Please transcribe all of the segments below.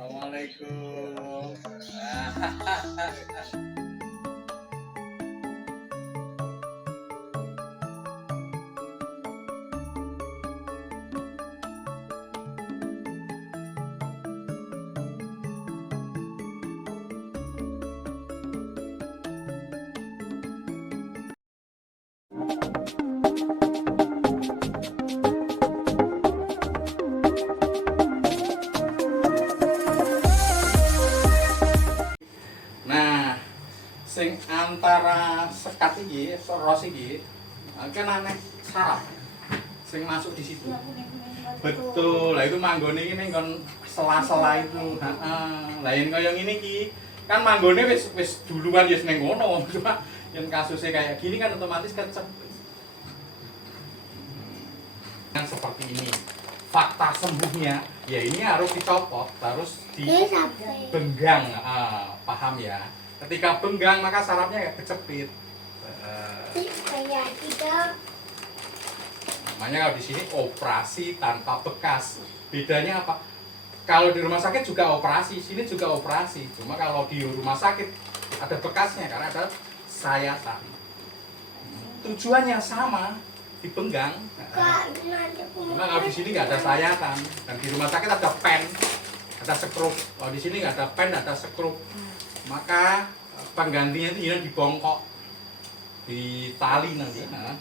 Assalamualaikum. Nah, sing antara sekat iki, ros iki, kan aneh saraf. Sing masuk di situ. Betul. Lah itu manggone iki ning nggon sela-sela itu. Heeh. Lah yen kaya ngene iki, kan manggone wis duluan ya ning ngono. Cuma yen kasusnya kayak gini kan otomatis kecep. Kan seperti ini. Fakta sembuhnya ya ini harus dicopot, harus dibenggang. Paham ya? Ketika benggang maka sarafnya kecepit. Namanya kalau di sini operasi tanpa bekas. Bedanya apa? Kalau di rumah sakit juga operasi, sini juga operasi. Cuma kalau di rumah sakit ada bekasnya karena ada sayatan. Tujuannya sama, dibenggang. Cuma kalau di sini nggak ada sayatan, dan di rumah sakit ada pen, ada skrup. Kalau di sini nggak ada pen, ada skrup. Maka penggantinya itu dibongkok, di tali nanti. Nah,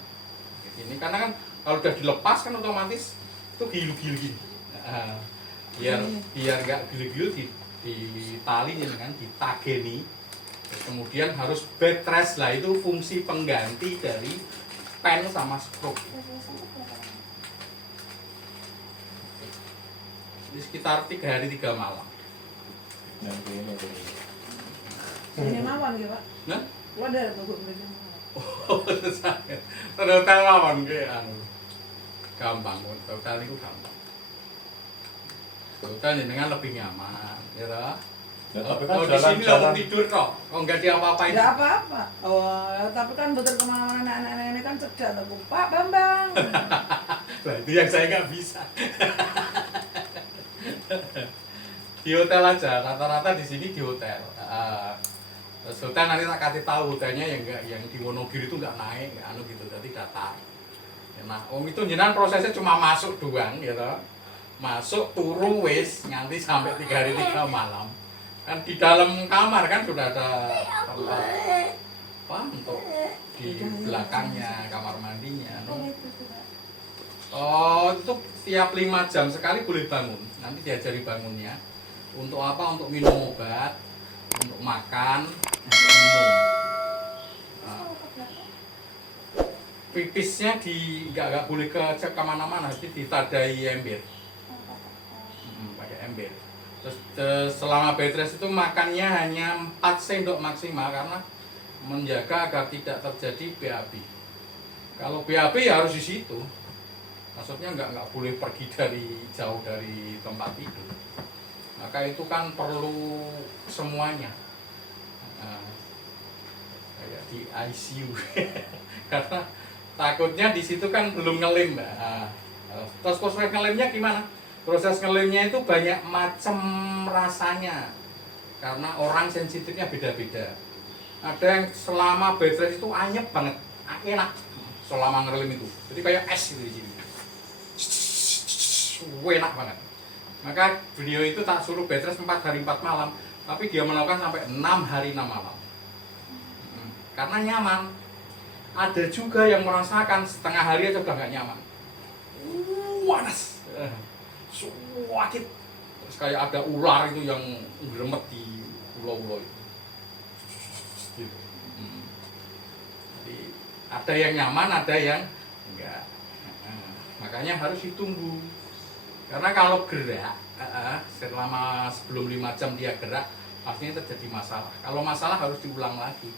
ini karena kan kalau udah dilepas kan otomatis itu gilu-gilu gini. Biar nggak gilu-gilu di tali ini kan, ditageni. Terus kemudian harus bed rest lah, itu fungsi pengganti dari pen sama skrup. Di sekitar 3 hari 3 malam. Ini mawon ya, Pak. Nah? Wadah bagus belajar. Oh, saya terhotel mawon ke gampang, hotel itu gampang. Hotel jenengan lebih nyaman, ya toh? Ya, tapi kan Oh, di sini jalan-jalan lo tidur toh, kok nggak diapa-apain? Enggak apa-apa. Oh, tapi kan betul kemana-mana anak-anak ini kan cerdas tuh, Pak Bambang. Lah itu yang saya nggak bisa. Di hotel aja, rata-rata di sini di hotel. Terus hotel nanti tak kasih tahu hotelnya yang di Wonogiri itu nggak naik, nggak anu gitu, jadi datar. Nah, itu jenengan prosesnya cuma masuk doang, gitu. Masuk turu wis nganti sampai 3 hari 3 malam. Kan di dalam kamar kan sudah ada tempat apa untuk di belakangnya kamar mandinya. Oh, itu tiap 5 jam sekali boleh bangun. Nanti diajari bangunnya. Untuk apa? Untuk minum obat, untuk makan, untuk minum. Pipisnya nggak boleh kemana-mana, jadi ditadai ember. Pakai ember. Terus selama bed rest itu makannya hanya 4 sendok maksimal karena menjaga agar tidak terjadi BAB. Kalau BAB ya harus di situ. Maksudnya nggak boleh pergi jauh dari tempat tidur. Maka itu kan perlu semuanya. Kayak di ICU. Karena takutnya di situ kan belum ngelem, Mbak. Terus proses ngelemnya gimana? Proses ngelemnya itu banyak macam rasanya. Karena orang sensitifnya beda-beda. Ada yang selama bed rest itu anyep banget, enak selama ngelem itu. Jadi kayak es gitu di sini. Enak banget. Maka beliau itu tak suruh bed rest 4 hari 4 malam, tapi dia melakukan sampai 6 hari 6 malam. Karena nyaman. Ada juga yang merasakan setengah hari aja udah nggak nyaman. Panas. Sakit. Terus kayak ada ular itu yang ngeremet di ulo-ulo itu. Gitu. Jadi ada yang nyaman, ada yang enggak. Makanya harus ditunggu. Karena kalau gerak, selama sebelum 5 jam dia gerak, pastinya terjadi masalah. Kalau masalah harus diulang lagi.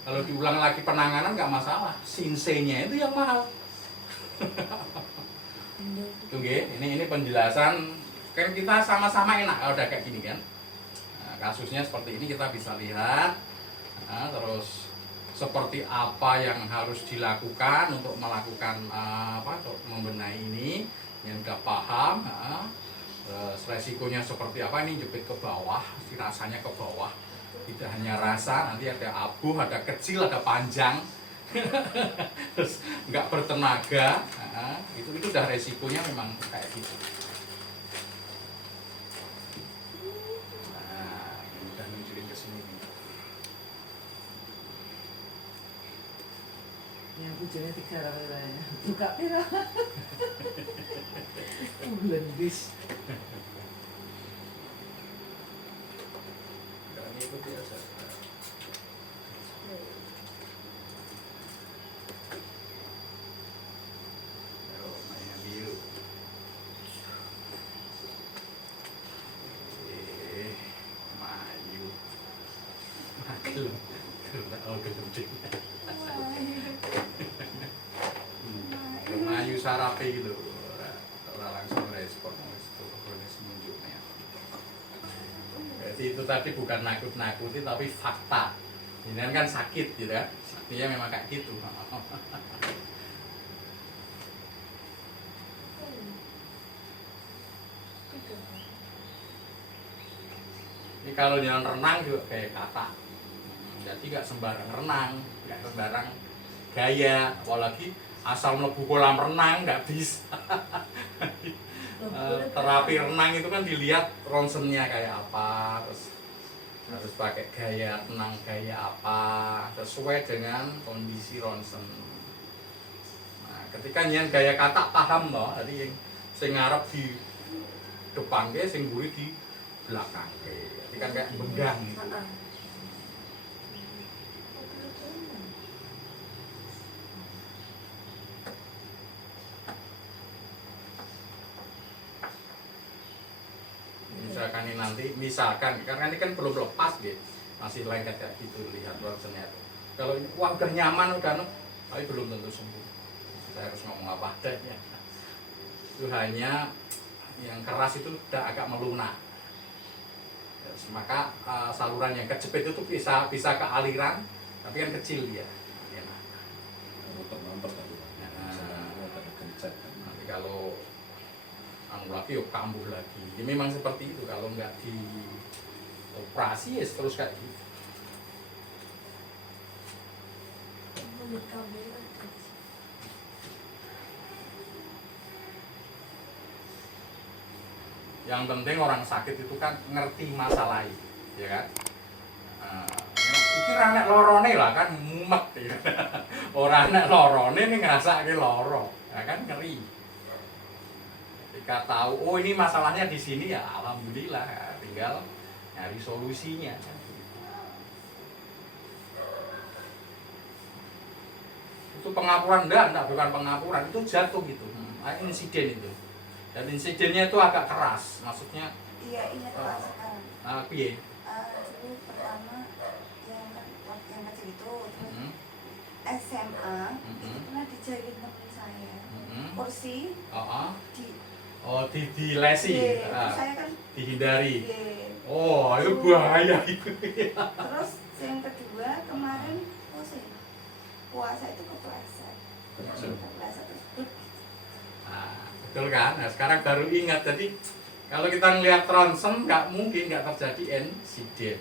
Kalau diulang lagi penanganan nggak masalah, sinsenya itu yang mahal. Tuh, ini penjelasan kan kita sama-sama enak kalau udah kayak gini kan. Nah, kasusnya seperti ini kita bisa lihat. Nah, terus seperti apa yang harus dilakukan untuk melakukan untuk membenahi ini yang udah paham. Terus Terus resikonya seperti apa, ini jepit ke bawah, si rasanya ke bawah. Tidak hanya rasa, nanti ada abuh, ada kecil, ada panjang. Terus nggak bertenaga. Nah, itu udah resikonya memang kayak gitu. Nah, ini udah nunjukin ke sini. Yang bujurnya 3 lah ya. Buka pira. Lendis. Dan itu biasa. Mainnya biru. Mayu. Gelem. Oh, gelem ding. Mayu sarape gitu. Ora langsung respon wis terus nunjuknya. Jadi itu tadi bukan nakut-nakuti tapi fakta. Ini kan sakit gitu ya. Artinya memang kayak gitu. Ini kalau jalan renang juga kayak kata. Jadi nggak sembarang renang, nggak sembarang gaya, apalagi asal mlebu kolam renang nggak bisa. Terapi renang itu kan dilihat ronsennya kayak apa, terus harus pakai gaya tenang gaya apa sesuai dengan kondisi ronsen. Nah, ketika nyian gaya kata paham loh, jadi yang sing ngarep di depan ke, sing mburi di belakang ke, jadi kan kayak benggang gitu. Misalkan ini nanti, misalkan karena ini kan belum lepas gitu, masih lengket kayak gitu lihat ronsennya tuh. Kalau ini wah udah nyaman udah tapi belum tentu sembuh. Saya harus ngomong apa adanya. Itu hanya yang keras itu udah agak melunak. Yes, maka saluran yang kejepit itu bisa ke aliran, tapi kan kecil dia. Nanti kalau lagi yuk kambuh lagi. Ya memang seperti itu kalau nggak di operasi ya terus kayak gitu. Yang penting orang sakit itu kan ngerti masalah itu, ya kan? Iki nek lorone lah kan mumet ya. Ora nek lorone ning ngrasake loro, ya kan ngeri. Ketika tahu oh ini masalahnya di sini ya alhamdulillah ya, tinggal nyari solusinya. Itu pengapuran enggak bukan pengapuran, itu jatuh gitu. Insiden itu. Dan insidennya itu agak keras, maksudnya iya ingat sekarang. Piye? Dulu pertama yang kecil itu SMA itu pernah dijahit teman saya. Kursi dilesi. Saya kan dihindari. Oh, itu bahaya itu. Terus yang kedua kemarin puasa itu kepleset. Kepleset terus. Betul kan? Nah, sekarang baru ingat. Jadi kalau kita ngelihat ronsen nggak mungkin nggak terjadi insiden.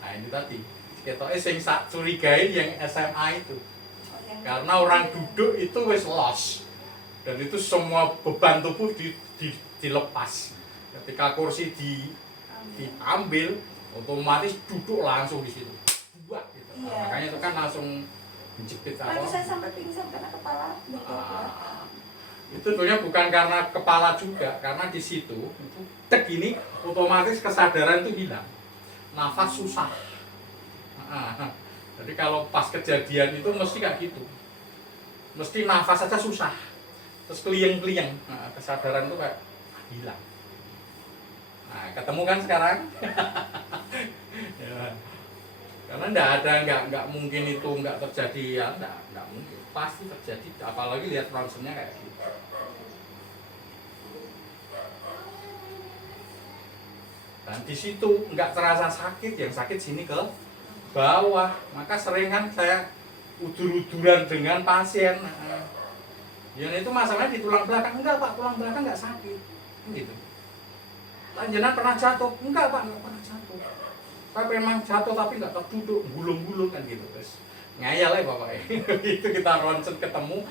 Nah ini tadi kita sing curigai yang SMA itu. Karena orang duduk itu wis los. Dan itu semua beban tubuh dilepas. Ketika kursi diambil, otomatis duduk langsung di situ. Buat gitu. Iya. Nah, makanya itu kan langsung menjepit apa? Saya sampai pingsan karena kepala bergerak. Itu sebenarnya bukan karena kepala juga, karena di situ itu tek ini otomatis kesadaran itu hilang, nafas susah. Jadi kalau pas kejadian itu mesti kayak gitu, mesti nafas saja susah, terus keliyeng-keliyeng, kesadaran itu kayak hilang. Nah ketemu kan sekarang? Ya. Karena nggak mungkin itu nggak terjadi ya, nggak mungkin, pasti terjadi, apalagi lihat ronsennya kayak gitu. Dan di situ nggak terasa sakit, yang sakit sini ke bawah. Maka sering kan saya udur-uduran dengan pasien. Yang itu masalahnya di tulang belakang, enggak Pak, tulang belakang nggak sakit, gitu. Jenengan pernah jatuh? Enggak Pak, enggak pernah jatuh. Tapi memang jatuh tapi enggak terduduk, gulung-gulung kan gitu. Terus ngayal ya Bapak. Itu kita ronsen ketemu,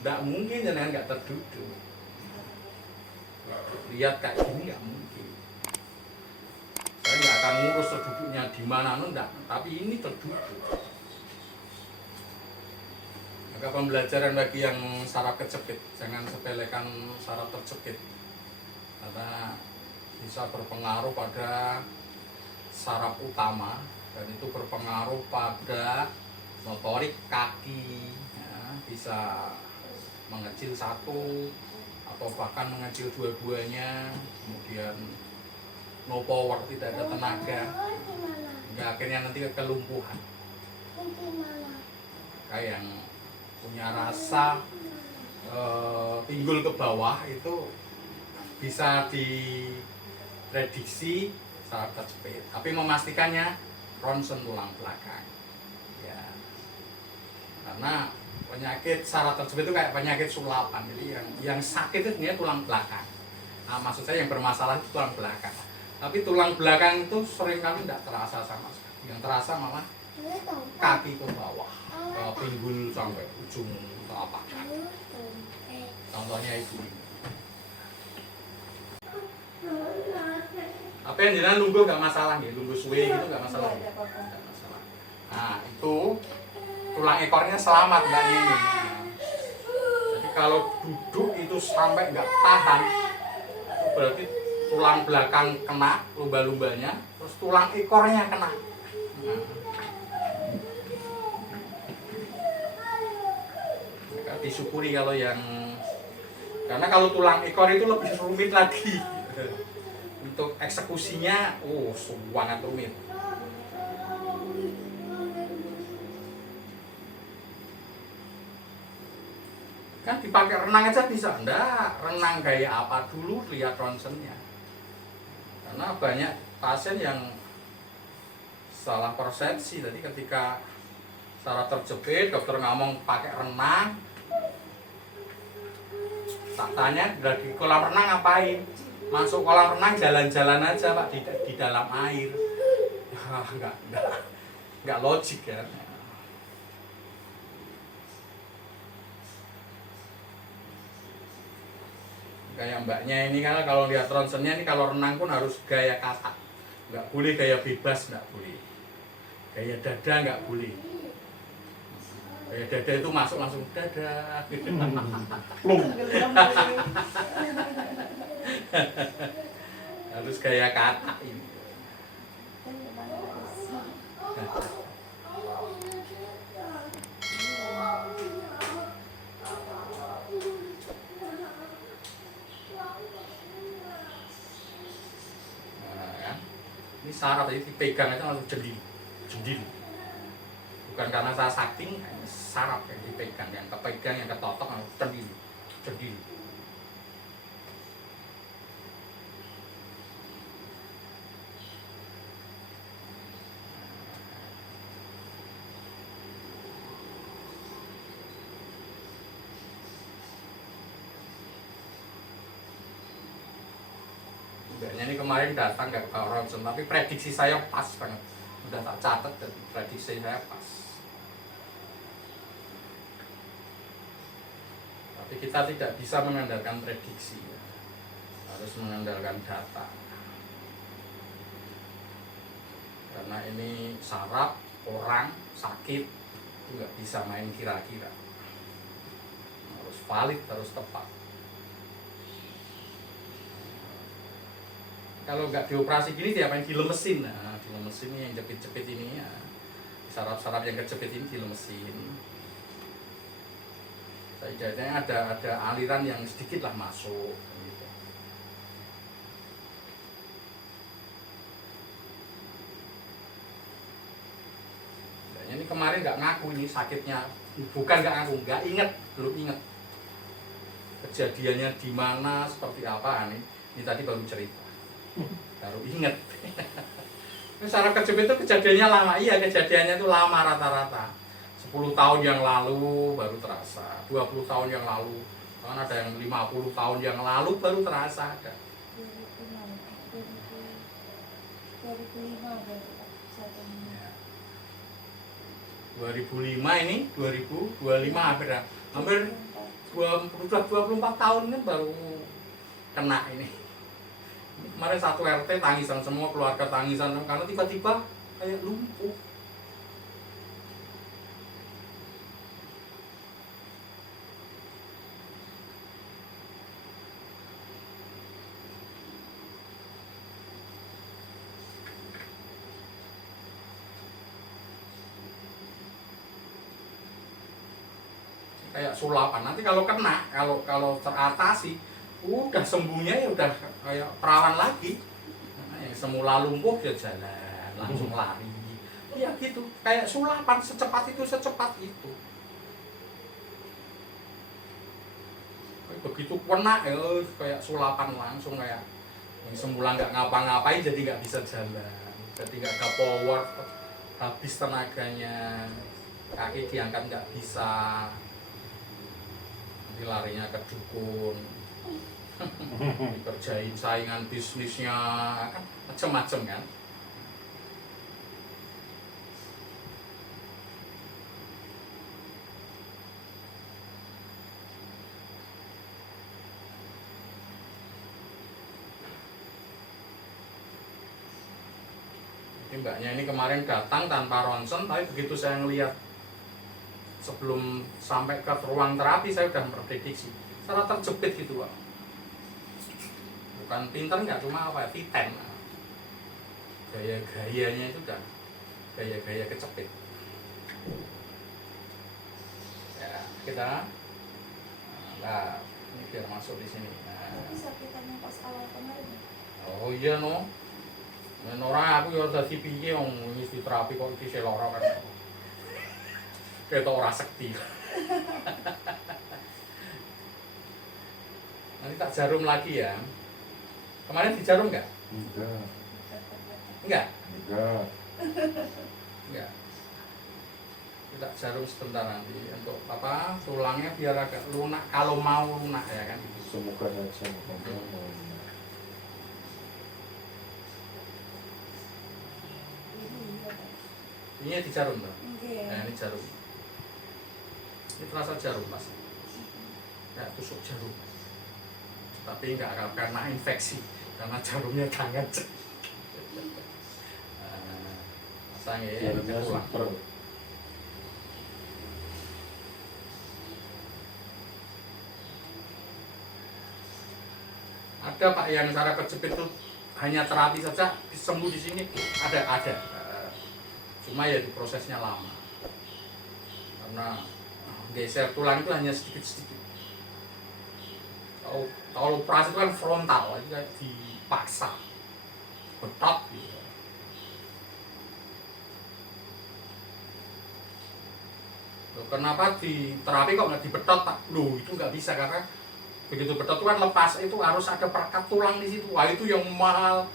enggak mungkin jenengan enggak terduduk. Lihat kayak gini enggak mungkin. Saya enggak akan ngurus terduduknya di mana enggak, tapi ini terduduk. Maka pembelajaran bagi yang saraf kejepit, jangan sepelekan saraf terjepit. Karena bisa berpengaruh pada saraf utama dan itu berpengaruh pada motorik kaki, ya, bisa mengecil satu atau bahkan mengecil dua-duanya, kemudian no power, tidak ada tenaga, hingga akhirnya nanti kelumpuhan. Kayak yang punya rasa pinggul ke bawah itu bisa diprediksi saraf terjepit, tapi memastikannya ronsen tulang belakang ya, karena penyakit saraf terjepit itu kayak penyakit sulapan, jadi yang sakit itu sebenarnya tulang belakang. Nah, maksud saya yang bermasalah itu tulang belakang, tapi tulang belakang itu seringkali tidak terasa sama sekali, yang terasa malah kaki ke bawah, pinggul sampai ujung telapak kaki. Contohnya itu. Apa yang jenengan nunggu nggak masalah ya, nunggu suwe gitu nggak masalah. Nggak masalah. Nah itu tulang ekornya selamat nggak ini. Jadi kalau duduk itu sampai nggak tahan, itu berarti tulang belakang kena, lumba-lumbanya, terus tulang ekornya kena. Disyukuri kalau yang, karena kalau tulang ekor itu lebih rumit lagi untuk eksekusinya, sangat rumit. Kan dipakai renang aja bisa, enggak, renang gaya apa dulu, lihat ronsennya. Karena banyak pasien yang salah persepsi, tadi ketika saraf terjepit, dokter ngomong pakai renang, tak tanya di kolam renang ngapain? Masuk kolam renang jalan-jalan aja Pak di dalam air. Enggak logik ya. Kayak mbaknya ini kan kalau lihat ronsennya ini kalau renang pun harus gaya katak. Enggak boleh gaya bebas, enggak boleh. Gaya dada enggak boleh. Gaya dada itu masuk langsung dada. Harus gaya katak ini. Ini saraf tadi dipegang itu langsung jendil. Bukan karena saya sakting, saraf yang dipegang, yang kepegang, yang ketotok langsung jendil. Mbaknya ini kemarin datang nggak ke ronsen, tapi prediksi saya pas banget. Udah tak catat dan prediksi saya pas. Tapi kita tidak bisa mengandalkan prediksi, ya. Harus mengandalkan data. Karena ini saraf orang sakit itu nggak bisa main kira-kira. Harus valid, harus tepat. Kalau nggak dioperasi gini diapain? Dilemesin. Nah, dilemesin yang jepit-jepit ini ya. Saraf-saraf yang kejepit ini dilemesin. Setidaknya ada aliran yang sedikit lah masuk gitu. Nah, ini kemarin nggak ngaku ini sakitnya, bukan nggak ngaku, nggak inget, belum inget kejadiannya di mana, seperti apa nih. Ini tadi baru cerita. Baru inget. Ini saraf kejepit itu kejadiannya lama. Iya, kejadiannya itu lama rata-rata. 10 tahun yang lalu baru terasa, 20 tahun yang lalu, kan ada yang 50 tahun yang lalu baru terasa ada. 2005 berarti Pak. Satu minggu. Ya. 2005 ini 2025 hampir udah 24 tahun kan baru kena ini. Kemarin satu RT tangisan semua, keluarga tangisan semua, karena tiba-tiba kayak lumpuh. Kayak sulapan. Nanti kalau kena, kalau teratasi, udah sembuhnya ya udah kayak perawan lagi. Nah, yang semula lumpuh dia jalan, langsung lari. Ya gitu, kayak sulapan, secepat itu. Begitu kena ya kayak sulapan langsung, kayak yang semula nggak ngapa-ngapain jadi nggak bisa jalan, jadi nggak ada power, habis tenaganya, kaki diangkat nggak bisa, nanti larinya ke dukun, dikerjain saingan bisnisnya, kan macem-macem kan. Ini mbaknya ini kemarin datang tanpa ronsen, tapi begitu saya ngelihat sebelum sampai ke ruang terapi saya udah memprediksi secara terjepit gitu Pak. Bukan pinter nggak, cuma apa ya, titen. Gaya-gayanya itu udah gaya-gaya kecepit. Ya kita, nah ini biar masuk di sini. Nah. Tapi sakitannya pas awal kemarin. Oh iya no. Men ora aku yo dadi piye wong ngisi terapi kok iki sing lara kan. Ketok ora sekti. Nanti tak jarum lagi ya. Kemarin dijarum enggak? Enggak. Enggak? Enggak. Enggak. Kita jarum sebentar nanti untuk apa? Tulangnya biar agak lunak, kalau mau lunak ya kan. Semoga saja mau. Ini dijarum tuh. Oke. Nah, ini jarum. Ini terasa jarum Mas. Kayak tusuk jarum. Tapi enggak akan karena infeksi, karena jarumnya hangat. Pasang ya, Jarumnya tulang. super. Ada Pak yang cara kejepit itu hanya terapi saja sembuh di sini, ada. Cuma ya di prosesnya lama, karena geser tulang itu hanya sedikit-sedikit. Kalau operasi itu kan frontal, jadi kayak dipaksa, betot gitu. Loh, kenapa di terapi kok nggak dibetot Pak? Loh itu nggak bisa, karena begitu betot itu kan lepas, itu harus ada perekat tulang di situ. Wah itu yang mahal.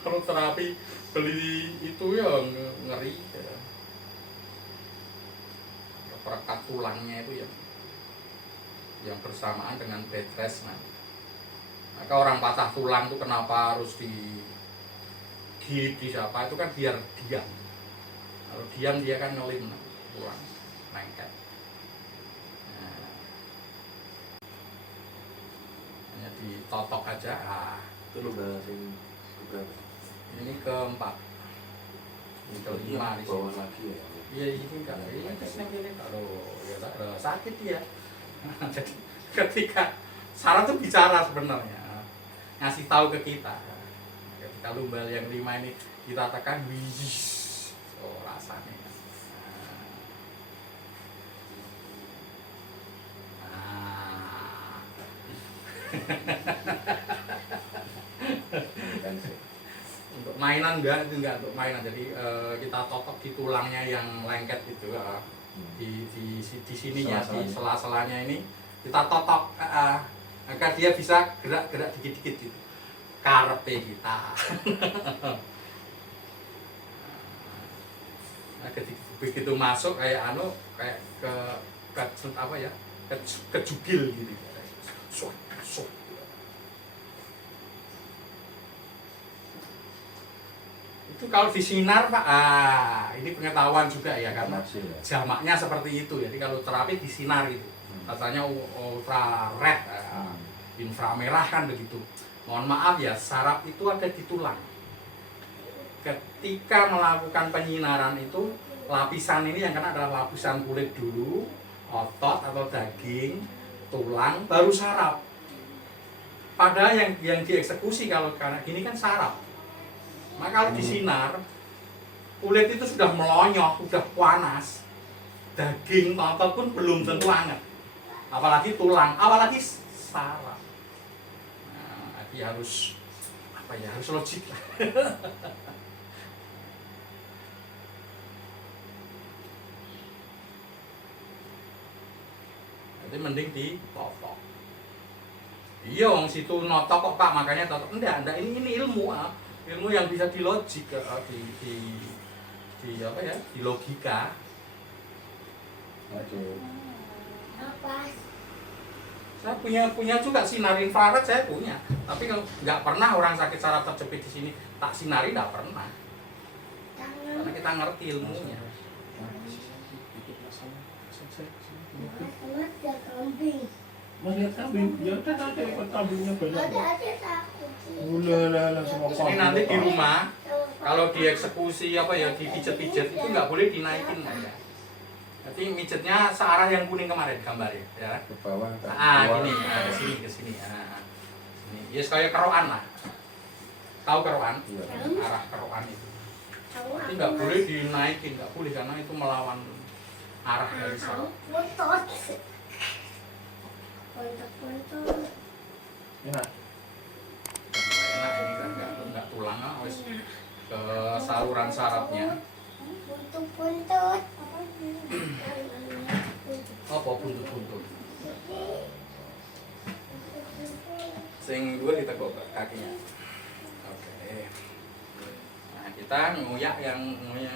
Kalau terapi beli itu ya ngeri ya. Perekat tulangnya itu yang bersamaan dengan bed rest. Maka orang patah tulang itu kenapa harus digigit di siapa, itu kan biar diam. Kalau diam dia kan ngelim tulang lengket. Hanya ditotok aja. Itu lu udah sing berapa? Ini keempat, ini kelima di Bawah sini. lagi ya. Iya ini enggak, ini kesini kalau ya sakit dia. Jadi ketika syarat itu bicara sebenarnya, ngasih tahu ke kita. Ketika lumbal yang 5 ini kita tekan, wih, oh rasanya. Untuk mainan enggak, itu enggak untuk mainan. Jadi kita totok di tulangnya yang lengket itu, di sininya, di sela-selanya ini kita totok agar dia bisa gerak-gerak dikit-dikit gitu. Karepe kita. Nah, begitu masuk kayak kayak ke apa ya, kejugil gitu. Itu kalau di sinar Pak, ini pengetahuan juga ya karena Masih ya. jamaknya seperti itu. Jadi kalau terapi di sinar itu, katanya ultra red, inframerah kan begitu. Mohon maaf ya, saraf itu ada di tulang. Ketika melakukan penyinaran itu, lapisan ini yang kena adalah lapisan kulit dulu, otot atau daging, tulang, baru saraf. Padahal yang dieksekusi kalau karena gini kan saraf. Maka kalau disinar, kulit itu sudah melonyoh, sudah panas. Daging, otot pun belum tentu hangat. Apalagi tulang, apalagi saraf. Nah, jadi harus apa ya? Harus logik lah. Jadi mending ditotok. Iya, wong situ notok kok Pak, makanya totok. Enggak, ini ilmu ilmu yang bisa dilogik, di apa ya? Di logika. Aduh. Apa? Saya punya juga sinar infrared, saya punya. Tapi kalau nggak pernah orang sakit saraf terjepit di sini tak sinari, nggak pernah. Karena kita ngerti ilmunya. Mas ada kambing. Mas lihat kambing, ya udah nanti ikut kambingnya banyak. Ada takut sih. Ulah semua Ini nanti di rumah kalau dieksekusi apa ya, dipijet-pijet itu nggak boleh dinaikin ya. Jadi mijetnya searah yang kuning kemarin gambarnya ya. ke bawah. Gini, ke sini. Sini. Ya kayak keroan lah. Tahu keroan? Iya. Arah keroan itu. Tahu Tapi aku, nggak Mas. boleh dinaikin, nggak boleh karena itu melawan arah dari saraf. Bontot. Bontot. Enak. Enak ini kan nggak tulang, wis ke saluran sarafnya. Buntut. Apa buntut-buntut? Sing dua ditegok kakinya. Oke. Nah, kita ngoyak yang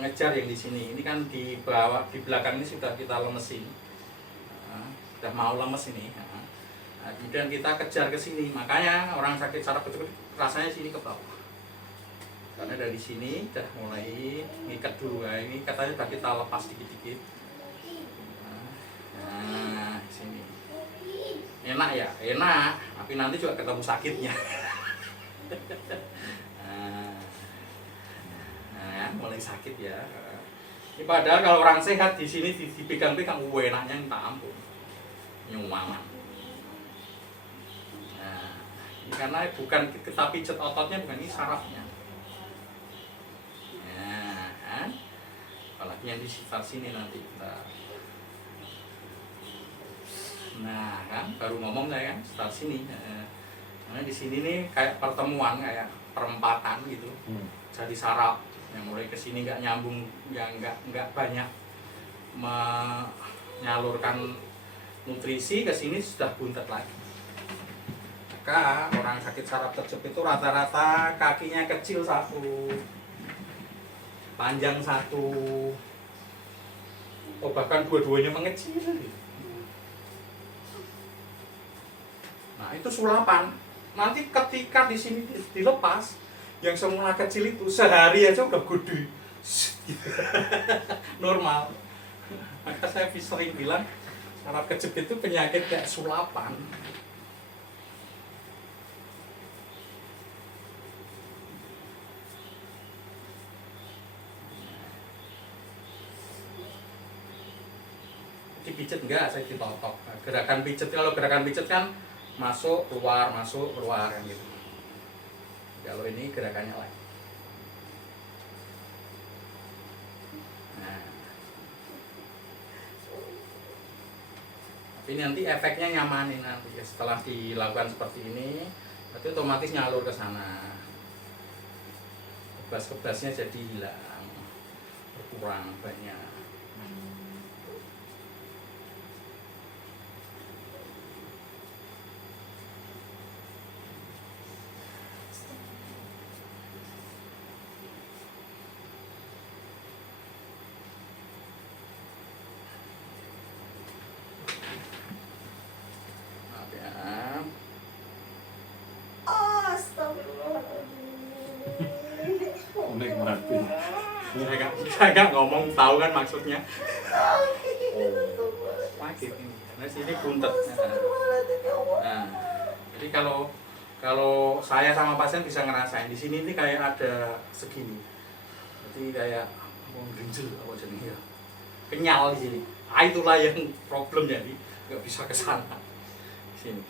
ngejar yang di sini. Ini kan di bawah, di belakang ini sudah kita lemesin. Nah, sudah mau lemes ini. Nah, kemudian kita kejar ke sini. Makanya orang sakit saraf kecil rasanya sini ke bawah. Karena dari sini udah mulai ngikat dulu. Nah, ini katanya sudah kita lepas dikit-dikit. Nah, sini. Enak ya? Enak. Tapi nanti juga ketemu sakitnya. Nah, mulai sakit ya. Ini padahal kalau orang sehat di sini dipegang-pegang, enaknya minta ampun. Nyumangan. Nah, ini karena bukan kita pijet ototnya, bukan ini sarafnya. Nah, kan? Apalagi yang di sekitar sini nanti kita. Nah, kan baru ngomong saya kan sekitar sini. Karena di sini nih kayak pertemuan, kayak perempatan gitu. Jadi saraf yang mulai ke sini nggak nyambung, yang nggak banyak menyalurkan nutrisi, ke sini sudah buntet lagi. Maka orang sakit saraf terjepit itu rata-rata kakinya kecil satu, panjang satu, bahkan dua-duanya mengecil gitu. Nah, itu sulapan. Nanti ketika di sini dilepas, yang semula kecil itu sehari aja udah gede. Normal. Maka saya sering bilang saraf kejepit itu penyakit kayak sulapan. Dipijet enggak, saya ditotok. Gerakan pijet, kalau gerakan pijet kan masuk keluar kan gitu. Kalau ini gerakannya lagi. Nah, tapi nanti efeknya nyamanin nanti ya. Setelah dilakukan seperti ini, berarti otomatis nyalur ke sana. Kebas-kebasnya jadi hilang, berkurang banyak. Nikmatin. Saya nggak ngomong, tahu kan maksudnya. Sakit ini, karena sini buntet. Nah, jadi kalau saya sama pasien bisa ngerasain di sini ini kayak ada segini, jadi kayak mau genjel apa jenisnya, kenyal di sini. Ah, itulah yang problem, jadi nggak bisa ke sana. Sini.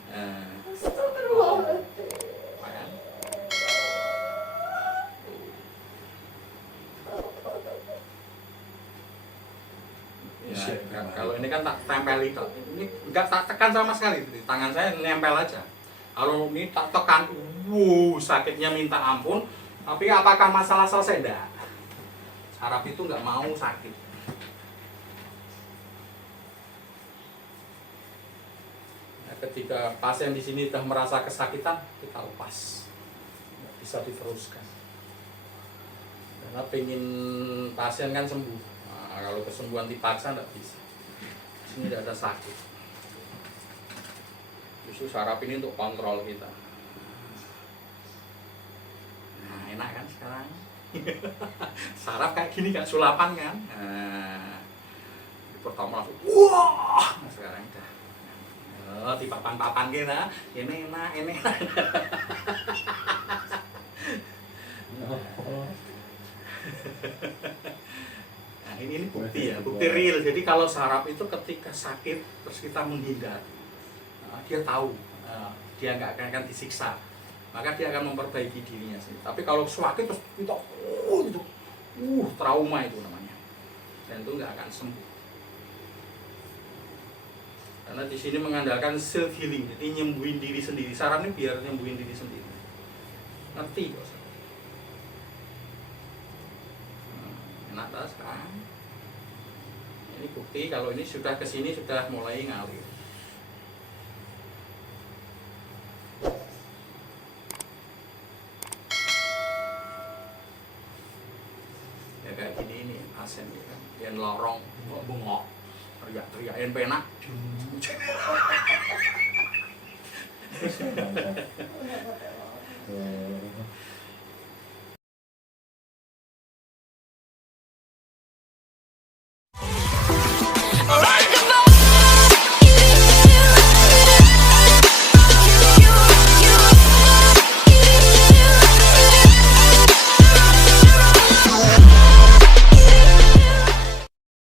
Ya, kalau ini kan tak tempel itu, ini nggak tak tekan sama sekali, tangan saya nempel aja. Kalau ini tak tekan, sakitnya minta ampun. Tapi apakah masalah selesai? Enggak. Saraf itu nggak mau sakit. Nah, ketika pasien di sini sudah merasa kesakitan, kita lepas, nggak bisa diteruskan. Karena pengen pasien kan sembuh. Nah, kalau kesembuhan dipaksa nggak bisa. Di sini tidak ada sakit. Justru saraf ini untuk kontrol kita. Nah, enak kan sekarang? Saraf kayak gini kan, sulapan kan? Nah, pertama langsung, wah! Nah, sekarang udah. Oh, di papan-papan kita, ini enak, ini enak. Nah, ini bukti ya, bukti real. Jadi kalau saraf itu ketika sakit terus kita menghindar, dia tahu dia nggak akan disiksa, maka dia akan memperbaiki dirinya sendiri. Tapi kalau sakit terus kita gitu, trauma itu namanya, dan itu nggak akan sembuh. Karena di sini mengandalkan self healing, jadi nyembuhin diri sendiri. Saraf ini biar nyembuhin diri sendiri. Ngerti kok? Enak tak sekarang? Ini bukti kalau ini sudah kesini sudah mulai ngalir. Ya kayak gini ini pasien kan, yang lorong, bengok, teriak-teriak, yang penak.